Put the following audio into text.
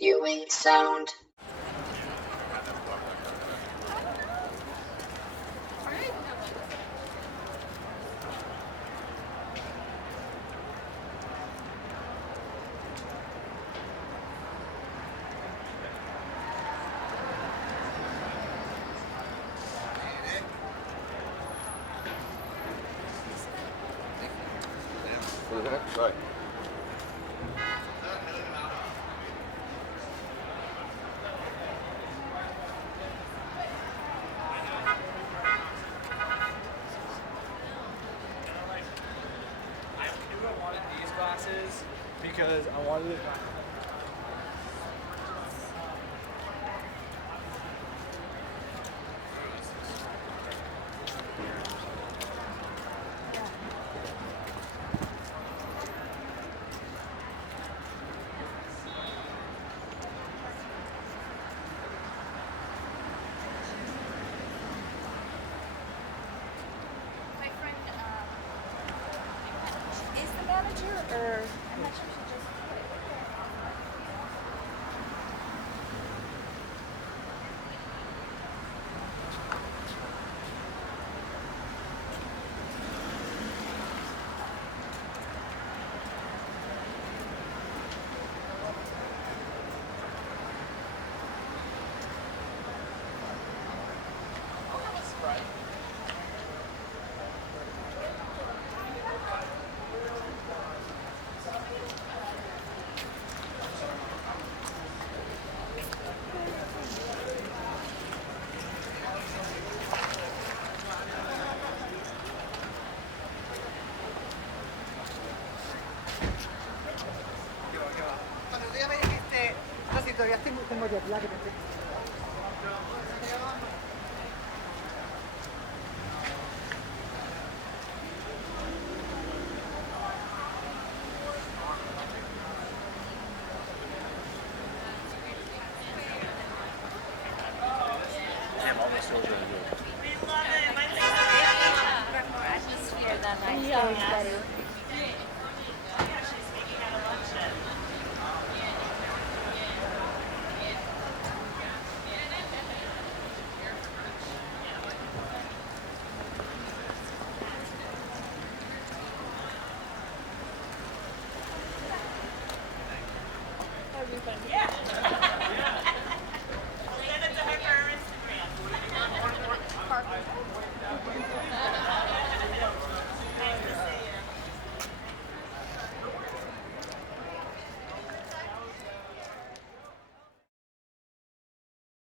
Viewing sound. Right. I knew I wanted these glasses because I wanted it. My friend is the manager, or I'm not sure she just put it there. Cuando tú ya me dijiste, no, si todavía tengo de hablar, More atmosphere than my story better.